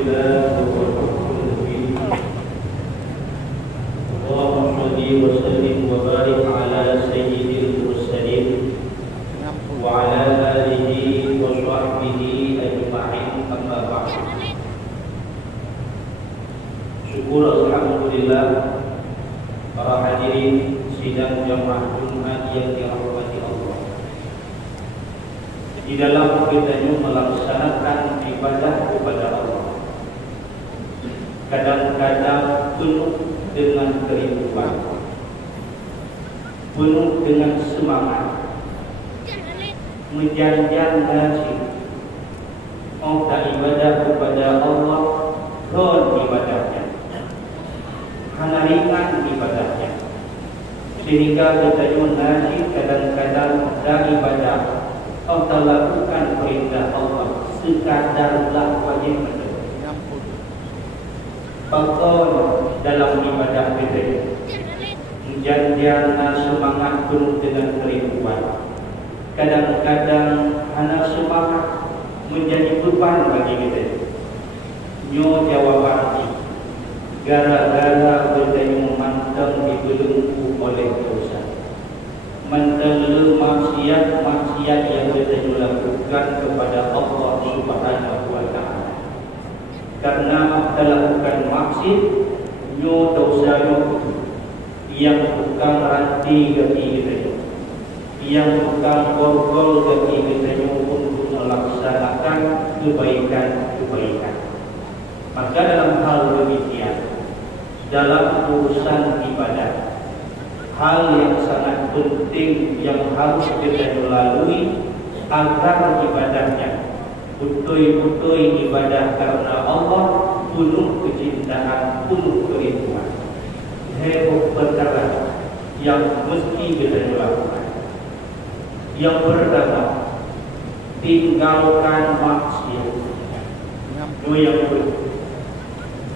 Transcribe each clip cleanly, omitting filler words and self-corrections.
لله والحكم لله. اللهم صل وسلم وبارك على سيد المرسلين وعلى آله وصحبه أجمعين. أما بعد. Syukur alhamdulillah para hadirin sidang jamaah Jumat yang dirahmati Allah. Di dalam kita melaksanakan ibadah kepada Allah, kadang-kadang penuh dengan kerinduan, penuh dengan semangat, menjanjikan gaji, ibadah kepada Allah, ron ibadahnya, hana ringan ibadahnya, sehingga kita mengaji kadang-kadang dan ibadah Allah lakukan perintah Allah sekadarlah wajib kita. Faktor dalam ibadah kita menjanjikan semangat penuh dengan kerinduan. Kadang-kadang hanya semangat menjadi beban bagi kita. Nyo jawaban gara-gara kita memandang dibelenggu oleh dosa, mendahului maksiat yang kita lakukan kepada Allah Subhanahu wa Ta'ala. Karena kita lakukan maksiat, nyo dosa yang bukan ranti gati kita, yang bukan borgol gati kita untuk melaksanakan kebaikan-kebaikan. Maka dalam hal demikian, dalam urusan ibadah, hal yang sangat penting yang harus kita lalui agar ibadahnya betul-betul ibadah karena Allah, penuh kecintaan, penuh kerinduan. Heboh perkara yang mesti kita lakukan. Yang pertama, tinggalkan maksiat. Yang kedua,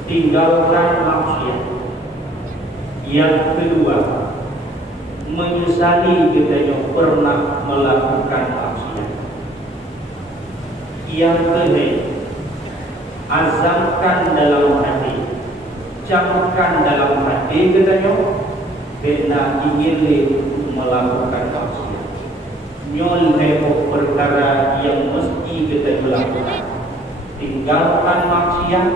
tinggalkan maksiat. Yang kedua, menyesali kita yang pernah melakukan maksiat. Yang ketiga, azamkan dalam hati, camkan dalam hati kita yang kena ingin melakukan maksiat. Nyol heboh perkara yang mesti kita lakukan. Tinggalkan maksiat,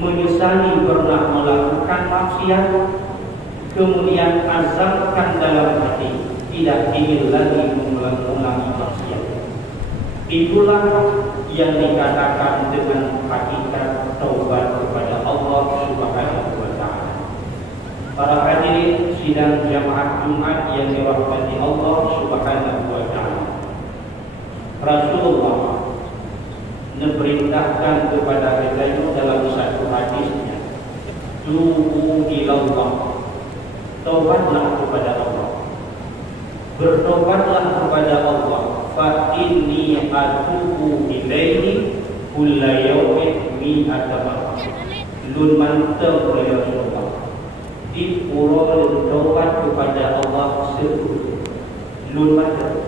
menyesali pernah melakukan maksiat, kemudian azamkan dalam hati tidak ingin lagi mengulangi maksiat. Itulah yang dikatakan dengan hakikat taubat kepada Allah Subhanahu wa Ta'ala. Para hadirin sidang jamaah Jumat yang dirahmati Allah Subhanahu wa Ta'ala, Rasulullah memerintahkan kepada kita dalam satu hadisnya, tubu ilallah, taubatlah kepada Allah, bertobatlah kepada Allah. Fa inni atubu ilaihi kulla yawmin mi'ata marrah. Lun mantap oleh Rasulullah di pura taubat kepada Allah seluruh. Lun mantap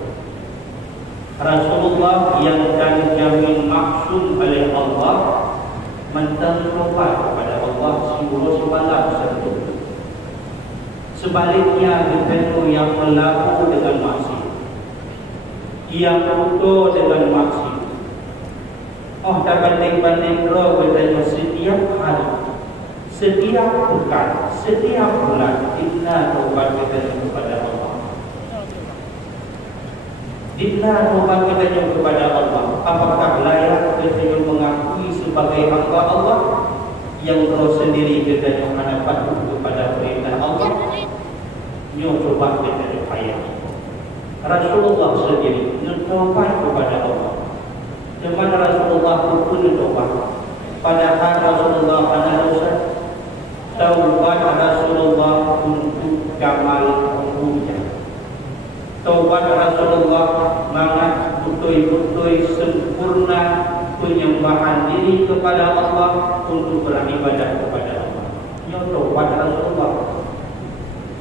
Rasulullah yang kami jamin maksud oleh Allah mantap taubat kepada Allah seluruh semalam seluruh. Sebaliknya kita yang melaku dengan maksiat, yang butuh dengan maksiat, tak banding-banding roh bertanya setiap hari, setiap pekan, setiap bulan, inna taubat kita kepada Allah. Inna taubat kita kepada Allah. Apakah layak kita mengakui sebagai hamba Allah yang terus sendiri kita hanya patuh kepada perintah Allah? Nyo coba kita payah. Rasulullah sendiri taubat kepada Allah. Cuman Rasulullah pun taubat. Padahal Rasulullah pada dosa. Taubat Rasulullah untuk kamal hukumnya. Taubat Rasulullah sangat betul-betul sempurna penyembahan diri kepada Allah untuk beribadah kepada Allah. Nyo taubat Rasulullah.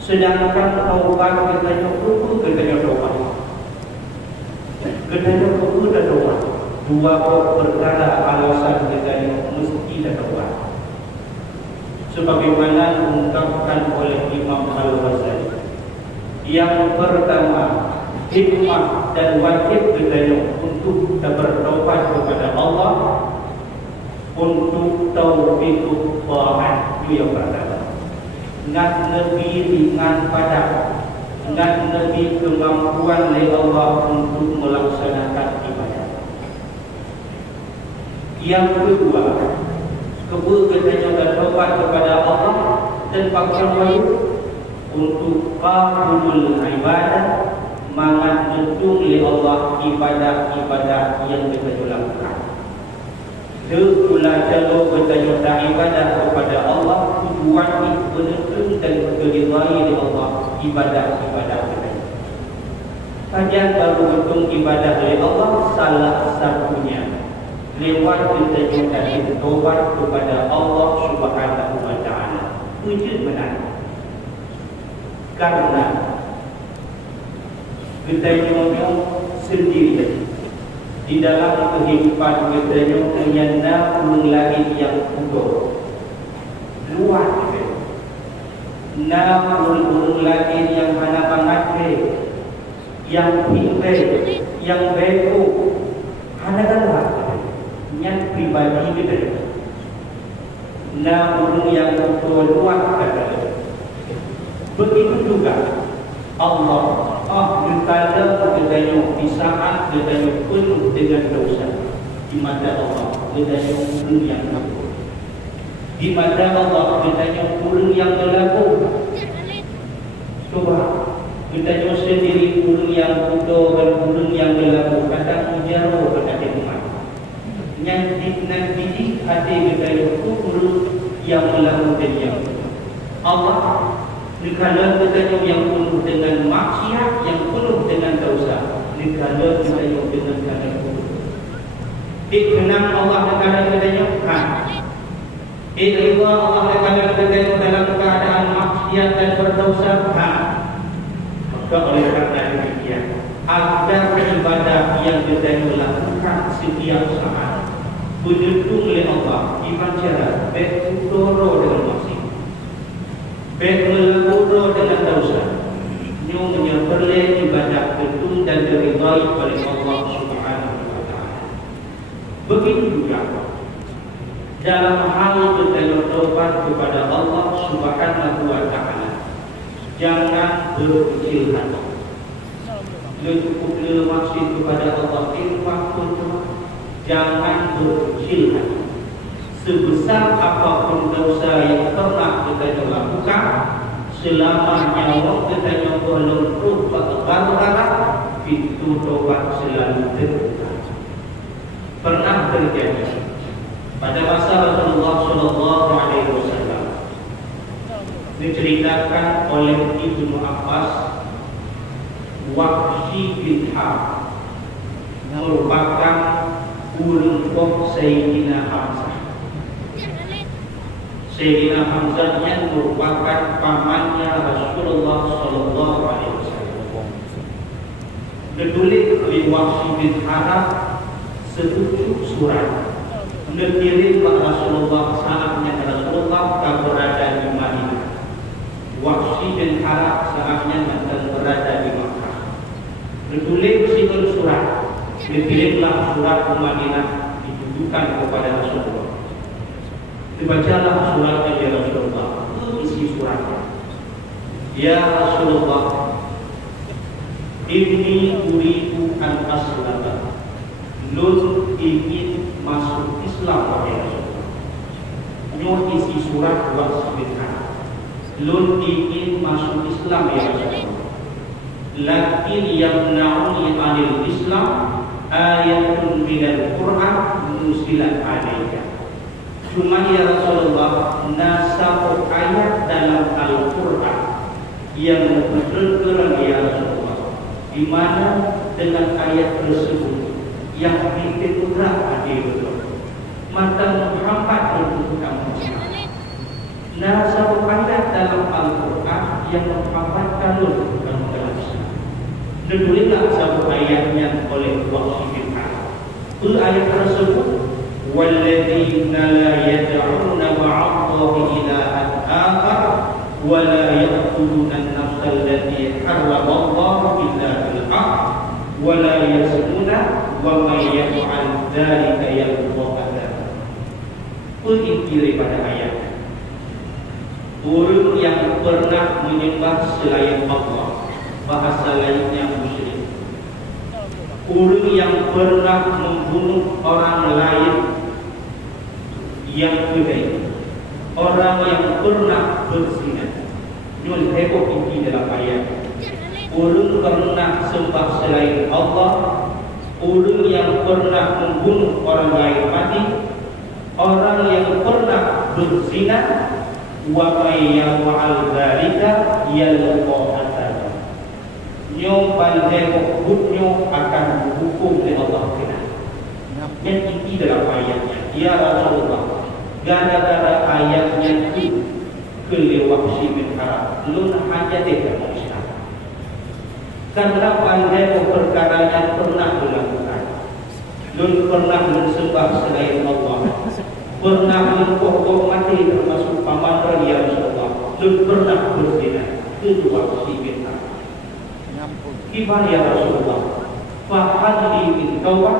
Sedangkan taubat katanya kuku, katanya taubat. Katanya kuku dan taubat. dua perkara alasan kita mesti dakwah. Sebagaimana diungkapkan oleh Imam Al-Ghazali. Yang pertama, hikmah dan wajib kita untuk bertaubat kepada Allah, untuk taufiqut ta'at. Itu yang pertama. Ngat lebih ringan pada, ngat lebih kemampuan oleh Allah untuk melaksanakan ibadah. Yang kedua, katanya bertobat kepada Allah dan pakaian baru untuk qabulul ibadah, mangat mentung oleh Allah ibadah-ibadah yang kita lakukan. Pula jalur bertanya ibadah kepada Allah tujuan menentu dan diridai oleh Allah ibadah-ibadah kita. Kajian baru betul ibadah oleh Allah salah satunya lewat kita dan taubat kepada Allah Subhanahu wa taala. Wujud benar. Karena kita sendiri di dalam kehidupan kita punya burung langit yang utuh luar burung langit yang mana banget yang pintar yang beko hana kan yang pribadi kita burung yang utuh luar kata. Begitu juga Allah berkata bertanya di saat bertanya penuh dengan dosa di mata Allah bertanya burung yang takut, di mata Allah bertanya burung yang berlaku. Coba bertanya sendiri burung yang bodoh dan burung yang berlaku kadang menjauh berada umat yang didik hati bertanya burung yang berlaku dan yang Allah. Dikala kita yang penuh dengan maksiat, yang penuh dengan dosa, dikala kita yang dengan keadaan buruk. Dikenang Allah dikala kita ridha Allah dikala kita dalam keadaan maksiat dan berdosa. Maka oleh karena demikian, agar ibadah yang kita lakukan setiap saat berdukung oleh Allah, iman cara bertoro dengan maksiat. Baik melanggar dengan dosa, nyonya perlu ibadah betul dan diridai oleh Allah Subhanahu wa taala. Begitu juga dalam hal bertaubat kepada Allah Subhanahu wa taala, jangan berkecil hati. Cukup maksud kepada Allah waktu jangan berkecil hati. Sebesar apapun dosa yang pernah kita lakukan, selama nyawa kita belum berubah, pintu tobat selalu terbuka. Pernah terjadi pada masa Rasulullah SAW, diceritakan oleh Ibnu Abbas, Wahsy bin Harb merupakan ulun Sayyidina Hamzah. Sayyidina Hamzah yang merupakan pamannya Rasulullah SAW. Ditulis oleh Wahsy bin Harb sepucuk surat dikirim ke Rasulullah saatnya Rasulullah berada di Madinah. Wahsy bin Harb saatnya berada di Makkah. Ditulis situ surat, dikirimlah surat ke Madinah ditujukan kepada Rasulullah. Dibacalah suratnya ya Rasulullah. Isi suratnya, ya Rasulullah, inni uridu an aslama. Lun ingin masuk Islam wahai Rasulullah. Nyo isi surat Wahsy bin Harb. Lun ingin masuk Islam ya Rasulullah. Lakin yamna'uni anil Islam ayatun minal Qur'an nusilat alayka. Cuma ya Rasulullah, nasab ayat dalam Al-Quran yang bergerak ya Rasulullah, di mana dengan ayat tersebut yang ditentukan adil maka Muhammad menentukan Muhammad. Nasab ayat dalam Al-Quran yang Muhammad kalau bukan kelas. Ditulislah satu ayatnya oleh Wahsy bin Harb. Ayat tersebut, walladzina la yad'una ma'allahi ilahan akhar wa la yaqtuluna an-nafsa allati harrama Allah illa bil haqq wa la yazununa wa may yaf'al dzalika yalqa adab. Inti daripada ayat, orang yang pernah menyembah selain Allah, bahasa lainnya musyrik. Orang yang pernah membunuh orang lain yang kedai, orang yang pernah berzina. Ini heboh inti dalam ayat. Orang pernah sembah selain Allah, orang yang pernah membunuh orang lain mati, orang yang pernah berzina, wa may yaf'al dzalika yalqa adab. Nyo pandai hukumnya akan dihukum oleh Allah Taala. Yang inti dalam ayatnya, ya Rasulullah, gara-gara ayatnya itu kelewat bin Arab, lun hanya tidak Islam. Karena pandai perkara yang pernah dilakukan, lun pernah bersembah selain Allah, pernah mengkokok mati termasuk paman ya Rasulullah, lun pernah berzina, kedua bin Arab. Gimana ya Rasulullah? Fahadli bin taubat,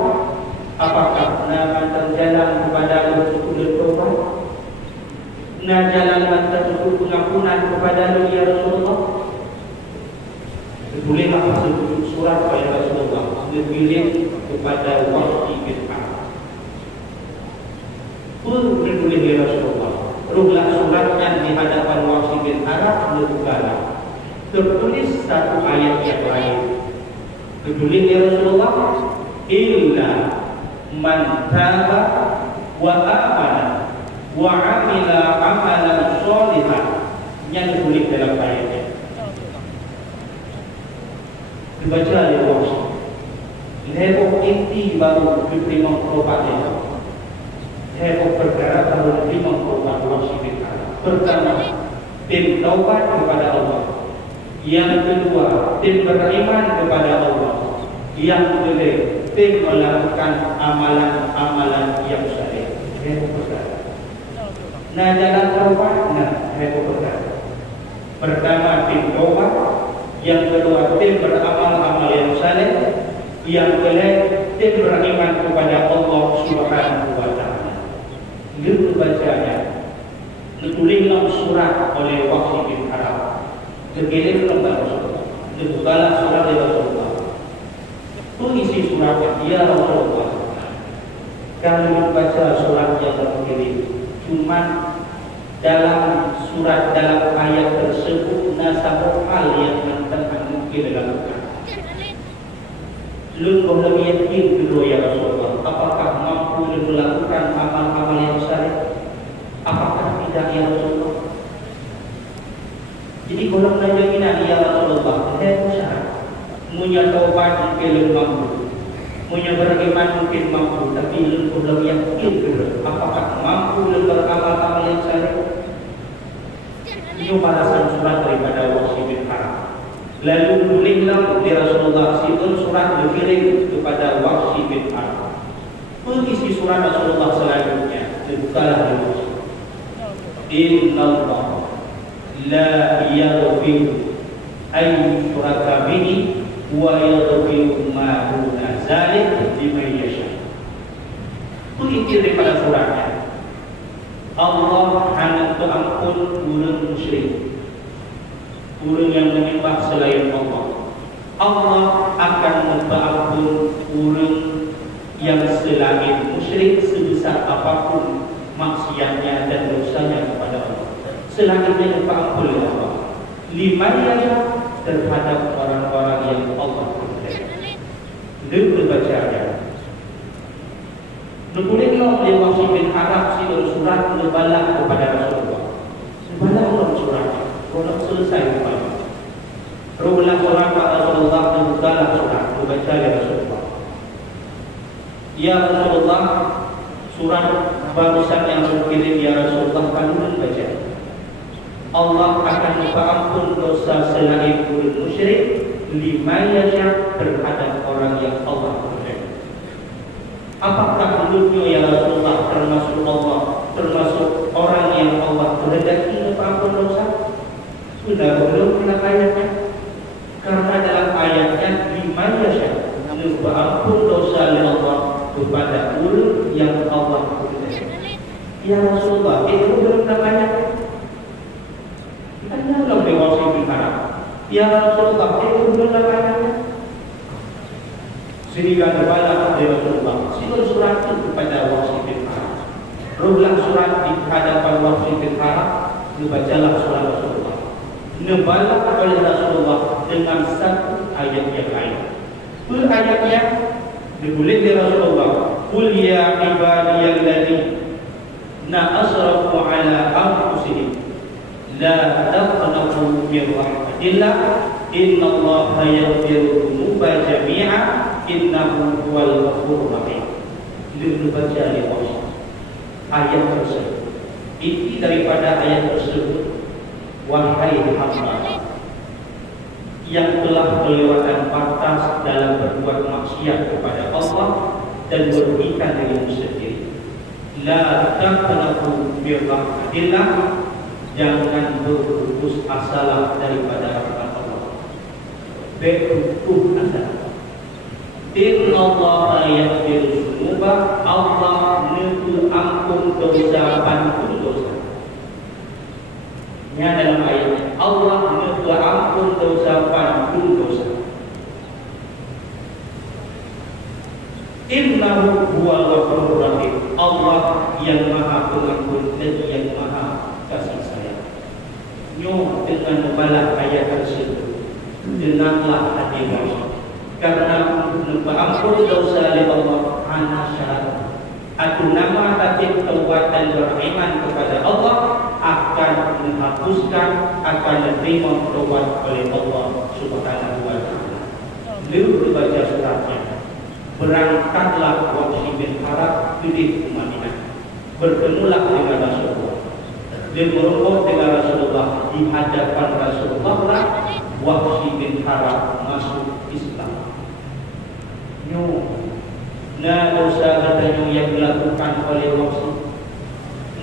apakah nama terjalan kepada untuk taubat? Nah jalan tertutup pengampunan kepada ya Rasulullah? Bolehlah sebut surat kepada Rasulullah dikirim kepada Wahsy bin Harb. Pun boleh ya Rasulullah. Ruhlah suratnya di hadapan Wahsy bin Harb berbukalah. Tertulis satu ayat yang lain. Tertulis ya Rasulullah, illa man taba wa amana wa amila amalan sholihan. Yang tertulis dalam ayatnya. Dibaca oleh Wahsy. Heboh inti baru diterima taubatnya. Heboh perkara baru diterima taubat Wahsy bin Harb. Pertama, tim taubat kepada Allah. Yang kedua, tim beriman kepada Allah. Yang ketiga, tim melakukan amalan-amalan yang saleh. Heboh perkara. Nah jalan taubat, heboh perkara. Pertama tim taubat, yang kedua tim beramal-amal yang saleh, yang ketiga tim beriman kepada Allah Subhanahu wa taala. Itu bacanya. Ditulislah surat oleh Wahsy bin Harb. Terkirim kepada Rasulullah. Dibukalah surat dari Rasulullah. Itu isi suratnya, ya Rasulullah. Kami membaca surat yang terkirim, cuma dalam surat, dalam ayat tersebut nasabah hal yang tentang mungkin dilakukan. Lu boleh yakin kedua ya Rasulullah, apakah mampu melakukan amal-amal yang saleh? Apakah tidak ya Rasulullah? Jadi kalau menjadikan ya Rasulullah, saya berusaha punya taubat mungkin mampu, punya beriman mungkin mampu, tapi lu belum yakin kedua, apakah mampu beramal-amal yang saleh? Ini balasan surat daripada Wahsy bin Harb. Lalu tulislah di Rasulullah situ surat dikirim kepada Wahsy bin Harb. Isi surat Rasulullah selanjutnya dibukalah di Wahsy. Innallaha la yaghfiru ay yushraka bihi wa yaghfiru ma duna dzalik liman yasha. Itu inti daripada suratnya. Allah hanya pengampun orang musyrik, orang yang menyembah selain Allah. Allah akan mengampun orang yang selain musyrik sebesar apapun maksiatnya dan dosanya kepada Allah. Selanjutnya diampun oleh Allah. Liman yasha, terhadap orang-orang yang Allah berkehendak. Itu berbacanya. Nubulilah oleh Wahsy bin Harb situ surat membalas kepada Rasulullah. Membalas suratnya. Kalau selesai membalas. Ruhlah surat Rasulullah membalas surat membaca oleh Rasulullah. Ya Rasulullah, surat barusan yang berkirim ya Rasulullah kami baca. Allah akan mengampun dosa selain orang musyrik liman yasha, terhadap orang yang Allah berkehendak. Apakah mulutnya ya Rasulullah termasuk Allah, termasuk orang yang Allah kehendaki ampun dosa? Sudah belum dalam ayatnya? Karena dalam ayatnya liman yasha, ampun dosa oleh Allah kepada mulut yang Allah kehendaki. Ya Rasulullah, itu belum dalam ayatnya? Kita dalam dewasa bicara. Ya Rasulullah, itu belum dalam ayatnya? Sehingga dibalas oleh Rasulullah surat kepada Wahsy bin Harb. Rulang surat di hadapan Wahsy bin Harb, dibacalah surat Rasulullah. Dibalas oleh Rasulullah dengan satu ayat yang lain. Ayatnya ditulis oleh Rasulullah, "Qul ya ibadiyalladzina asrafu ala anfusihim la taqnatu min rahmatillah innallaha yaghfiru dzunuba jami'a innahu huwal ghafurur rahim." Dibaca oleh Wahsy ayat tersebut. Inti daripada ayat tersebut, wahai hamba yang telah melewatkan batas dalam berbuat maksiat kepada Allah dan merugikan dirimu sendiri, la taqnatu min rahmatillah, jangan berputus asa daripada rahmat Allah. Berputus asa. Inna Allah yaghfiru dzunuba, Allah menuntut ampun dosa, ampun dosa. Ini dalam ayatnya, Allah menuntut ampun dosa, ampun dosa. Innahu huwal ghafurur rahim, Allah yang maha pengampun dan yang maha kasih sayang. Nyo dengan membalas ayat tersebut, tenanglah hati Wahsy. Karena ampun dosa oleh Allah hanya syarat. Atau nama tatib taubat dan beriman kepada Allah akan menghapuskan, akan menerima taubat oleh Allah Subhanahu wa taala. Lalu baca suratnya. Berangkatlah Wahsy bin Harb ke Madinah. Bertemulah dengan Rasulullah. Dia berunding dengan Rasulullah. Di hadapan Rasulullah lah Wahsy bin Harb masuk Islam. Nah dosa katanya yang dilakukan oleh Wahsy,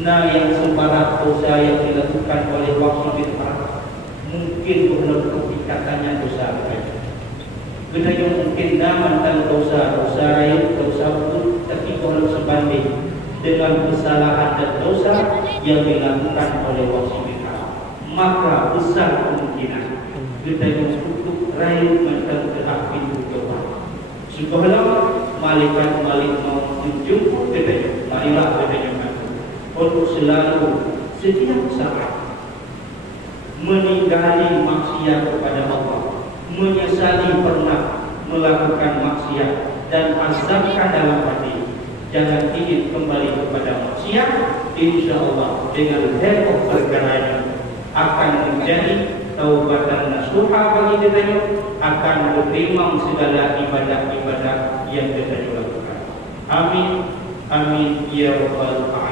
nah yang sembarang dosa yang dilakukan oleh Wahsy bin Harb, mungkin benar katanya dosa katanya. Katanya mungkin mantan dosa lain, dosa pun, tapi kalau sebanding dengan kesalahan dan dosa yang dilakukan oleh Wahsy bin Harb, maka besar kemungkinan katanya untuk raih mantan terhak pintu Tuhan. Subhanallah, malaikat mau menjemput katanya, marilah katanya untuk selalu setiap saat meninggali maksiat kepada Allah, menyesali pernah melakukan maksiat dan azamkan dalam hati jangan ingin kembali kepada maksiat. InsyaAllah dengan heboh perkaranya akan menjadi taubatan nasuha bagi kita, akan menerima segala ibadah-ibadah yang kita lakukan. Amin, amin ya rabbal alamin.